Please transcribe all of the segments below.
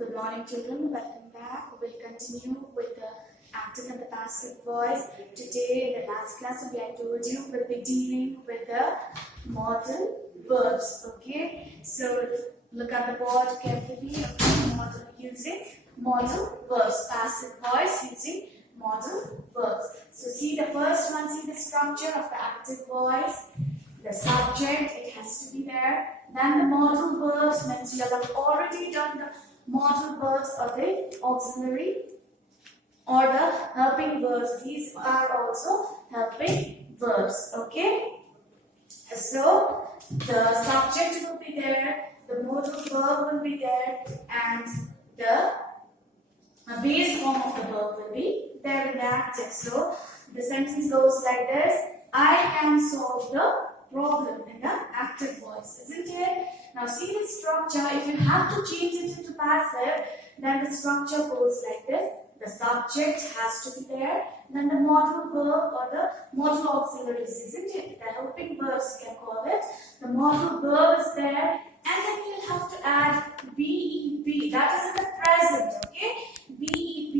Good morning, children. Welcome back. We'll continue with the active and the passive voice. Today, in the last class, I told you we'll be dealing with the modal verbs. Okay, so look at the board carefully. Okay, using modal verbs. Passive voice using modal verbs. So see the first one. See the structure of the active voice. The subject, it has to be there. Then the modal verbs means you have already done the modal verbs or the auxiliary or the helping verbs. These are also helping verbs. Okay. So the subject will be there, the modal verb will be there, and the base form of the verb will be there in the active. So the sentence goes like this: I can solve the problem in the active voice, isn't it? Now see the structure. If you have to change it into passive, then the structure goes like this. The subject has to be there, then the modal verb or the modal auxiliaries, isn't it? The helping verbs you can call it. The modal verb is there, and then you have to add BEP, that is in the present, okay? BEP,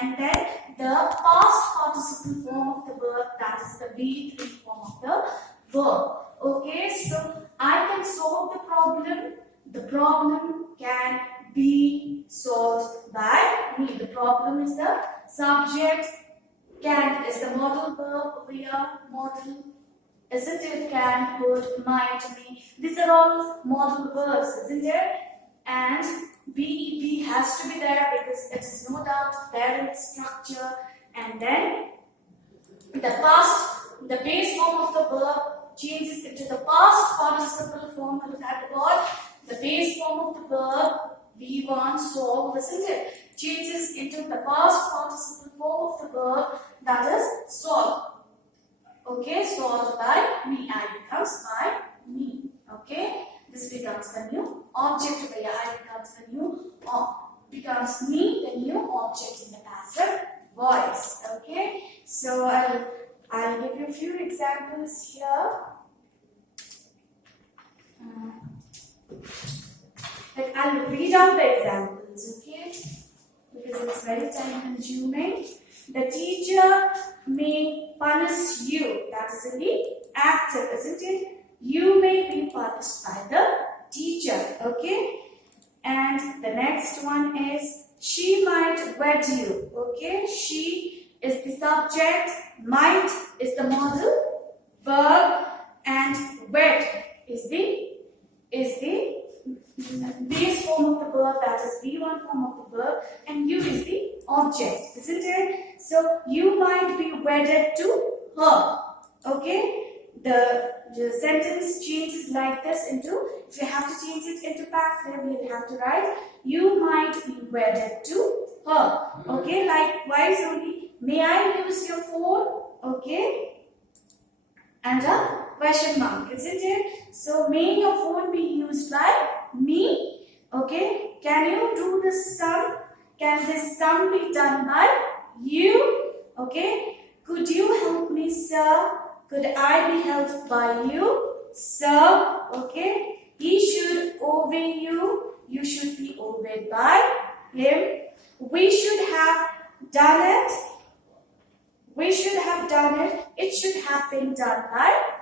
and then the past participle form of the verb, that is the V3 form of the verb. Okay, so I can solve the problem. The problem can be solved by me. The problem is the subject. Can is the modal verb. We are modal. Isn't it? Can, could, might, may. These are all modal verbs, isn't it? And BEP has to be there because it is no doubt there in the structure. And then the base form of the verb changes into the past participle form. Look at the board. The base form of the verb V1 solve, isn't it? Changes into the past participle form of the verb, that is solve. Okay, solved by me. I becomes by me. Okay, this becomes the new object where I becomes the new becomes me, the new object in the passive voice. Okay, so I'll give you a few examples here. I'll read out the examples, okay? Because it's very time consuming. The teacher may punish you. That is in the active, isn't it? You may be punished by the teacher, okay? And the next one is she might wed you, okay? She is the subject, might is the modal verb, and wed is the base form of the verb, that is V1 form of the verb, and you is the object, isn't it? So you might be wedded to her. Okay, the sentence changes like this into, if you have to change it into passive, you'll have to write you might be wedded to her. Okay, likewise only, may I use your phone? Okay, and a question mark, isn't it? So may your phone be used by me? Okay, can you do the sum? Can this sum be done by you? Okay, could you help me, sir? Could I be helped by you, sir? Okay, he should obey you. You should be obeyed by him. We should have done it. We should have done it. It should have been done by.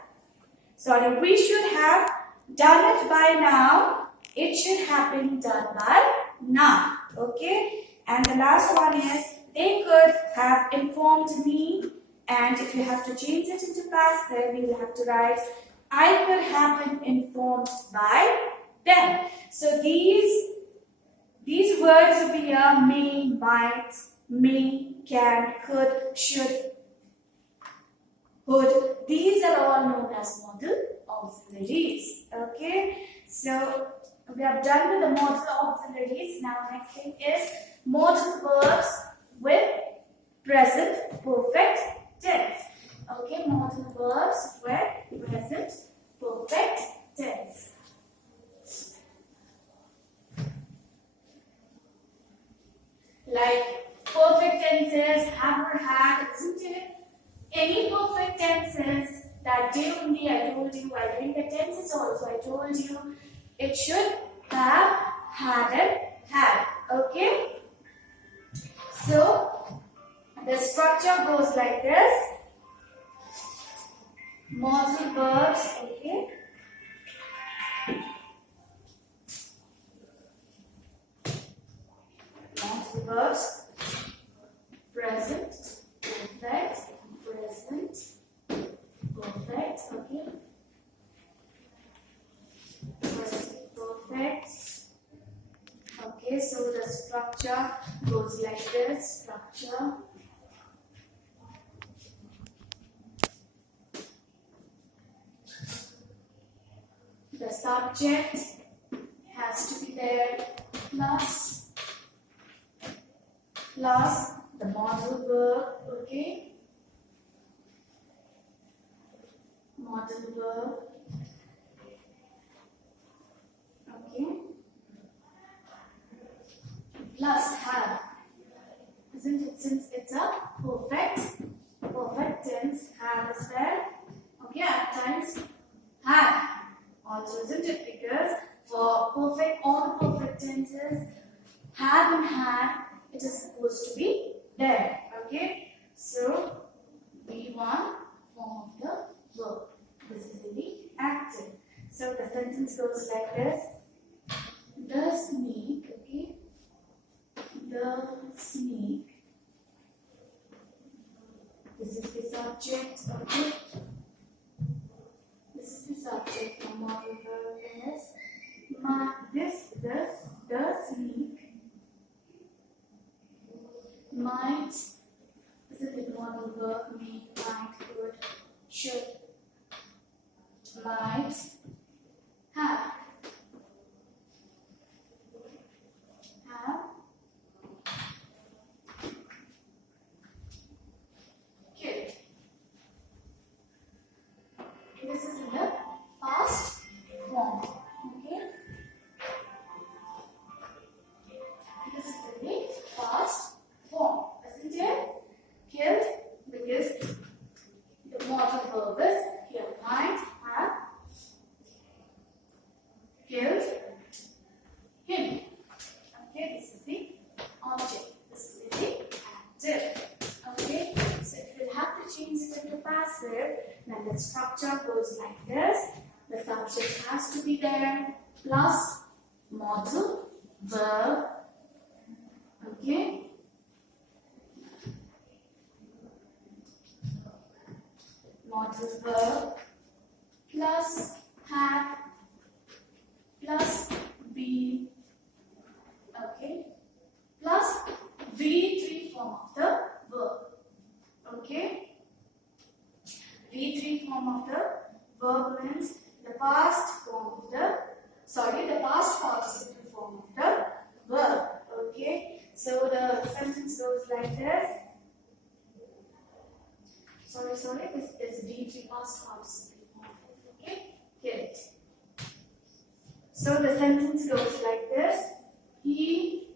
Sorry, we should have done it by now. It should have been done by now. Okay. And the last one is they could have informed me. And if you have to change it into passive, you'll have to write I could have been informed by them. So these words will be here: may, might, may, can, could, should, would. These are all known as modal auxiliaries. Okay, so we have done with the modal auxiliaries. Now next thing is modal verbs with present perfect tense. Okay, modal verbs with present perfect tense. Like perfect tenses, have or had, isn't it? Any perfect tenses that did only, I told you, while doing the tenses also, I told you, it should have, had, and had. Okay. So the structure goes like this. Modal verbs. Okay. Modal verbs. Present, perfect, present, perfect, okay. Present, perfect. Okay, so the structure goes like this, structure. The subject has to be there, plus the modal verb, okay? Modal verb, okay? Plus have, isn't it? Since it's a perfect tense, have is there, okay? At times, have also, isn't it? Because for perfect, all the perfect tenses, have and had, it is supposed to be there, okay? So, B1 form of the verb. This is in the active. So, the sentence goes like this. The snake, okay? The snake. This is the subject, okay? This is the subject. The modal verb is the snake might, is it the modal verb? Might, could, should, might have killed. This is in the past form. Okay? This is in the past form. Isn't it? Killed, because the modal verb is here. Might have killed him. Okay, this is the object. This is the active. Okay, so if you have to change it into passive, then the structure goes like this. The subject has to be there, plus modal verb. Okay. Modal verb plus have plus be, okay, plus V3 form of the verb. Okay, V3 form of the verb means the past form of the, the past participle form of the verb. Okay, so the sentence goes like this. This is V3 past participle form. Okay, get it. So the sentence goes like this. He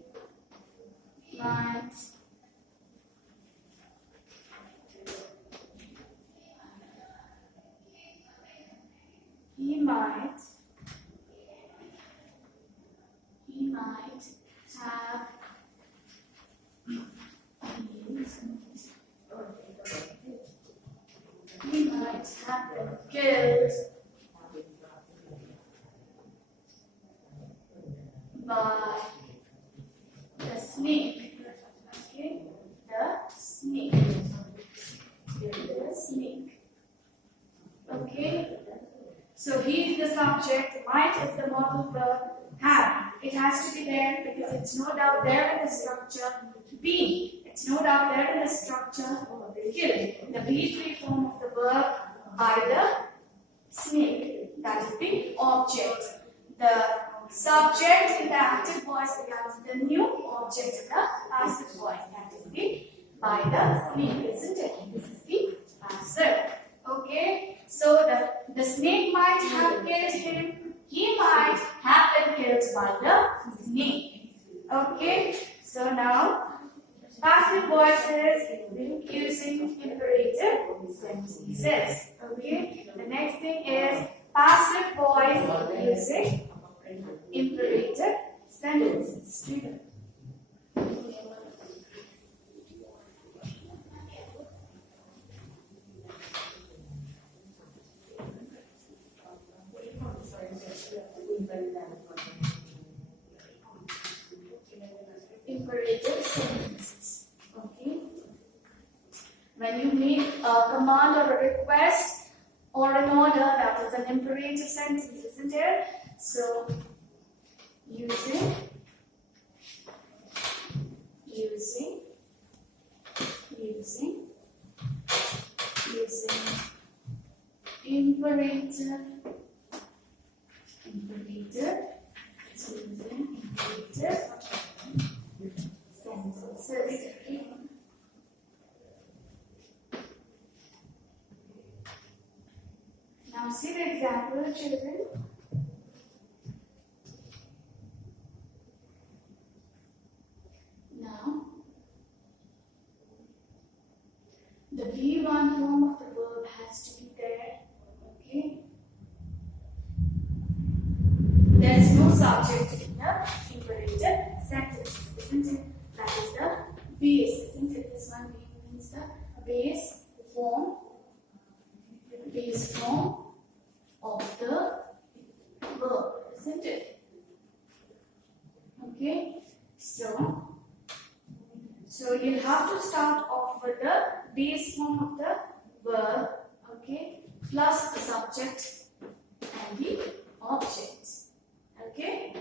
might have been killed by the snake. Okay, the snake. The snake. Okay. So he is the subject. Might is the modal verb. Have. It has to be there because it's no doubt there in the structure. Be. It's no doubt there in the structure. Killed. The V3 form of the verb by the snake. That is the object. The subject in the active voice becomes the new object in the passive voice. That is the by the snake, isn't it? This is the passive. Okay. So the snake might have killed him. He might have been killed by the snake. Okay. So now passive voices using imperative sentences. Okay. The next thing is passive voice using imperative sentences. command or a request or an order, that is an imperative sentence, isn't it? So, using imperative, it's using imperative sentences. Now see the example, children. Now, the V1 form of the verb has to be there. Okay. There is no subject in the imperative sentence, isn't it? That is the base, isn't it? This one means the base form of the verb, isn't it? Okay. So you'll have to start off with the base form of the verb, okay, plus the subject and the object, okay.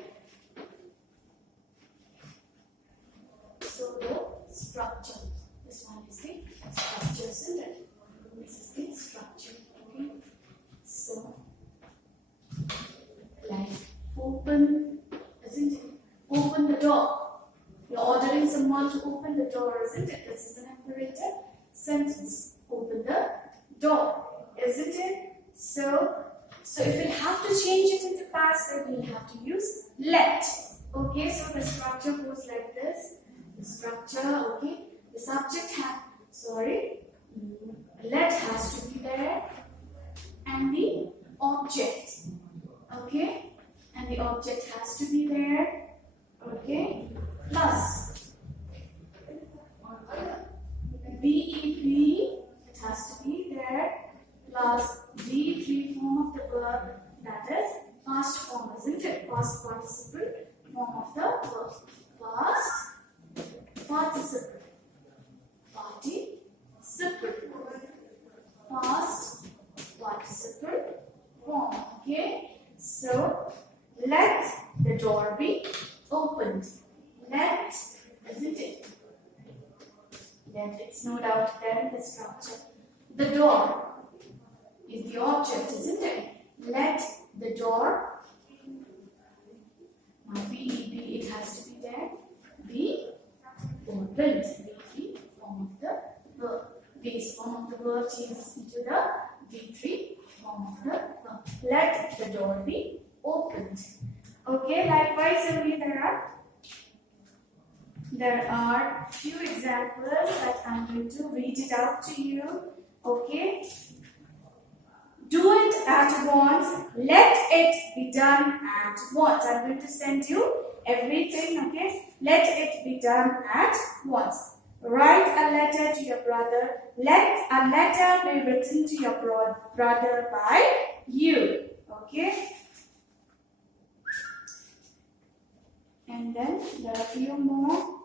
So the structure, this one is the structure, isn't it? This is the structure, okay. So, like open, isn't it? Open the door. You're ordering someone to open the door, isn't it? This is an imperative sentence. Open the door, isn't it? So if we have to change it into passive, we have to use let. Okay, so the structure goes like this. The structure, okay. The subject let has to be there, and the object, okay, and the object has to be there, okay. Plus VEP, it has to be there, plus V3 form of the verb, that is past form, isn't it? Past participle form of the verb. Past participle. Past participle form. Okay. So let the door be opened. Let, isn't it? Let, it's no doubt there in the structure. The door is the object, isn't it? Let the door, now VEB, it has to be there, be opened. V3 form of the verb. Base form of the verb changes into the V3 form of the verb. Let the door be opened. Okay, likewise, only there are few examples that I'm going to read it out to you. Okay. Do it at once. Let it be done at once. I'm going to send you everything. Okay. Let it be done at once. Write a letter to your brother. Let a letter be written to your brother by you. Okay. And then there are a few more.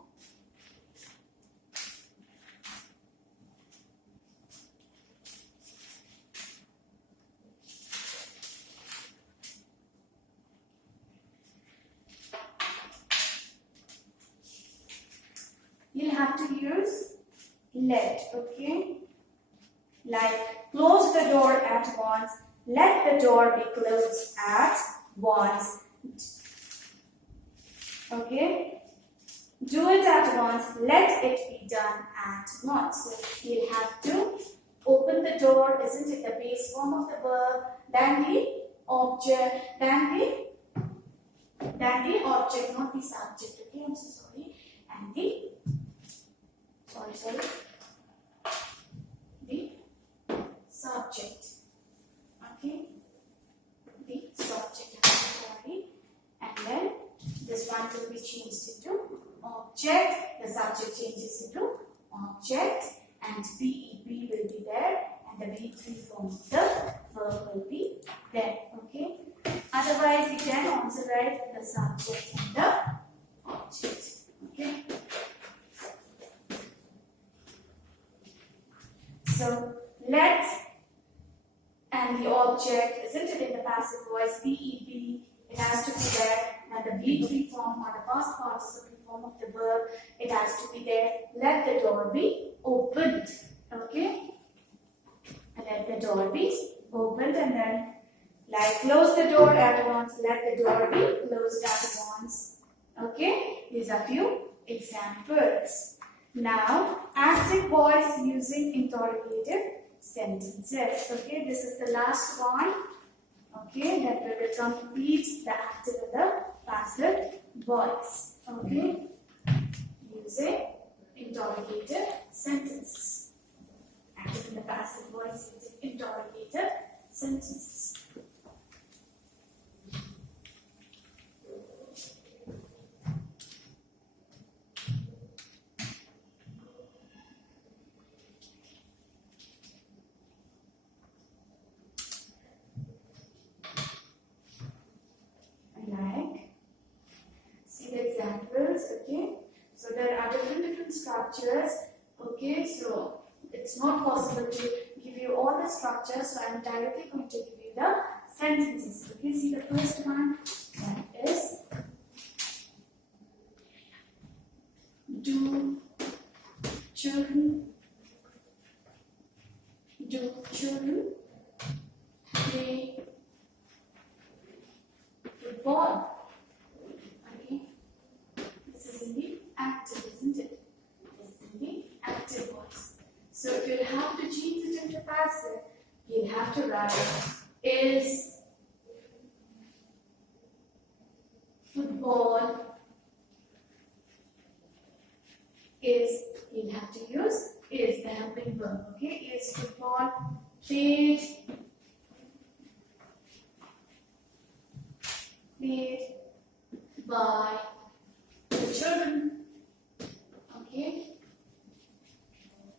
You'll have to use let, okay? Like close the door at once. Let the door be closed at once. Okay? Do it at once. Let it be done at once. So you'll have to open the door, isn't it? The base form of the verb, then the object, then the object, not the subject. Okay, I'm so sorry. And the subject. Okay, the subject has the body, and then this one will be changed into object. The subject changes into object, and VEB will be there, and the V3 form of the verb will be there. Okay. Otherwise, we can also write the subject and the object. Okay. So let form or the past participle form of the verb, it has to be there. Let the door be opened. Okay? And let the door be opened, and then like close the door at once. Let the door be closed at once. Okay? These are few examples. Now, active voice using interrogative sentences. Okay, this is the last one. Okay, that we will complete the active and the passive voice. Okay, using interrogative sentences. Active and the passive voice using interrogative sentences. Examples. Okay, so there are different structures. Okay, so it's not possible to give you all the structures, so I'm directly going to give you the sentences. Okay, see the first one, that is do children play football? Active, isn't it? This is the active voice. So if you have to change it into passive, you'll have to write is football. Is, you'll have to use is the helping verb. Okay, is football played by the children. Okay.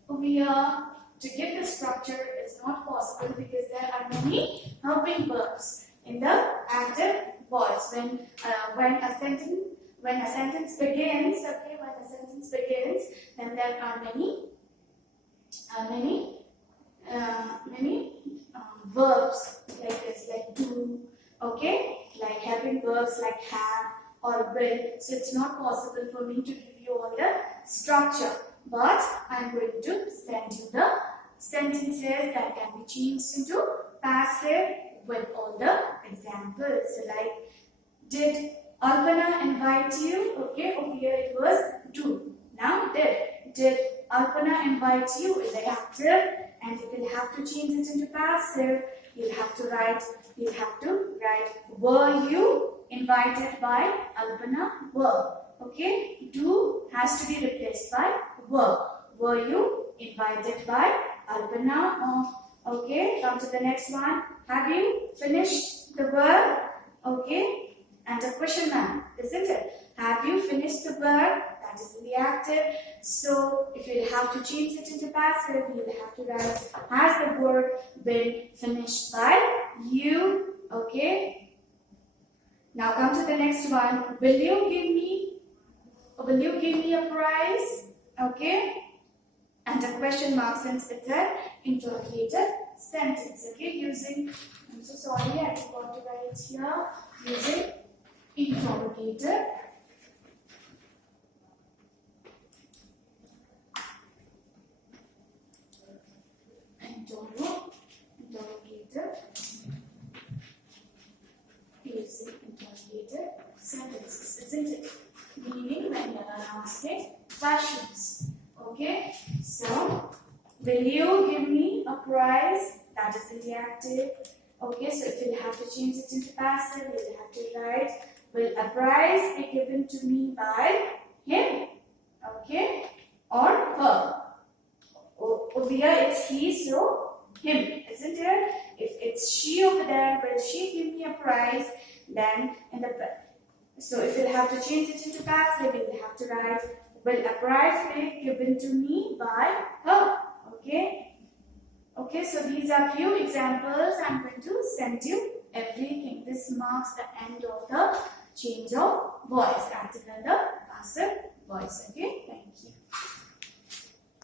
Over here, to get the structure is not possible because there are many helping verbs in the active voice. When a sentence begins, okay, then there are many verbs like this, like do, okay, like helping verbs like have or will. So it's not possible for me to give you all the structure, but I'm going to send you the sentences that can be changed into passive with all the examples. So like, did Alpana invite you? Okay, over here it was do. Now did Alpana invite you is the active, and if you have to change it into passive, you'll have to write were you invited by Alpana? Were. Okay, do has to be replaced by were. Were you invited by Alpana? Okay, come to the next one. Have you finished the verb? Okay, and a question mark, isn't it? Have you finished the verb? That is in the active. So if you have to change it into passive, you will have to write has the verb been finished by you? Okay. Now come to the next one. Will you give me a prize? Okay. And a question mark since it's an interrogative sentence. Okay. Using, I'm so sorry, I forgot to write it here. Using interrogative. Interrogative. Using interrogative sentences, isn't it? Meaning when you are asking questions. Okay, so will you give me a prize? That is in the active. Okay, so if you have to change it into passive, you'll have to write will a prize be given to me by him? Okay, or her. Over here it's he, so him, isn't it? If it's she over there, will she give me a prize? Then in the so if you'll have to change it into passive, you'll have to write will a prize be given to me by her? Okay. Okay, so these are few examples. I'm going to send you everything. This marks the end of the change of voice, active and the passive voice. Okay, thank you.